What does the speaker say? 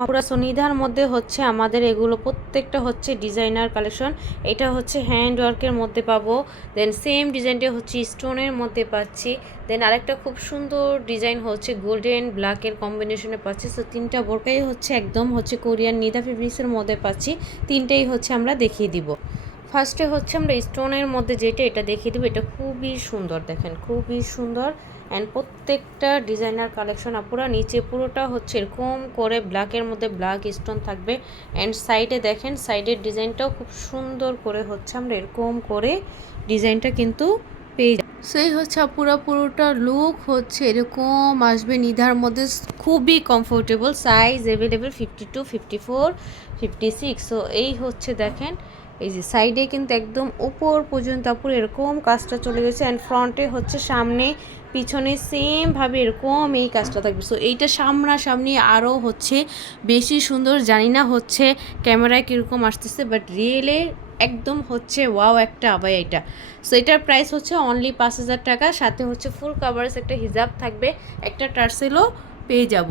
পুরা সোনিধার মধ্যে হচ্ছে আমাদের এগুলো প্রত্যেকটা হচ্ছে ডিজাইনার কালেকশন। এটা হচ্ছে হ্যান্ড ওয়ার্কের মধ্যে পাবো, দেন সেম ডিজাইনটা হচ্ছে স্টোনের মধ্যে পাচ্ছি, দেন আরেকটা খুব সুন্দর ডিজাইন হচ্ছে গোল্ডেন ব্ল্যাকের কম্বিনেশনে পাচ্ছি। সো তিনটা বোরকাই হচ্ছে একদম হচ্ছে কোরিয়ান নিদা ফেব্রিক্সের মধ্যে পাচ্ছি। তিনটেই হচ্ছে আমরা দেখিয়ে দিব। ফার্স্টে হচ্ছে আমরা স্টোনের মধ্যে যেটা এটা দেখিয়ে দেবো, এটা খুবই সুন্দর, দেখেন খুবই সুন্দর। অ্যান্ড প্রত্যেকটা ডিজাইনার কালেকশন আপুরা নিচে পুরোটা হচ্ছে এরকম করে ব্ল্যাকের মধ্যে ব্ল্যাক স্টোন থাকবে। অ্যান্ড সাইডে দেখেন, সাইডের ডিজাইনটাও খুব সুন্দর করে হচ্ছে আমরা এরকম করে ডিজাইনটা কিন্তু পেয়ে যাই। সেই হচ্ছে পুরোটা লুক হচ্ছে এরকম আসবে নিধার মধ্যে, খুবই কমফোর্টেবল, সাইজ অ্যাভেলেবেল 52, 54, 56। সো এই হচ্ছে দেখেন, এই যে সাইডে কিন্তু একদম উপর পর্যন্ত আপুর এরকম কাজটা চলে গেছে। অ্যান্ড ফ্রন্টে হচ্ছে সামনে পিছনে সেমভাবে এরকম এই কাজটা থাকবে। সো এইটা সামনাসামনি আরও হচ্ছে বেশি সুন্দর। জানি না হচ্ছে ক্যামেরায় কীরকম আসতেছে, বাট রিয়েলে একদম হচ্ছে ওয়াও একটা আবায়া এটা। সো এটার প্রাইস হচ্ছে অনলি 5,000 টাকা, সাথে হচ্ছে ফুল কাভারেজ একটা হিজাব থাকবে, একটা টার্সেলও পেয়ে যাব।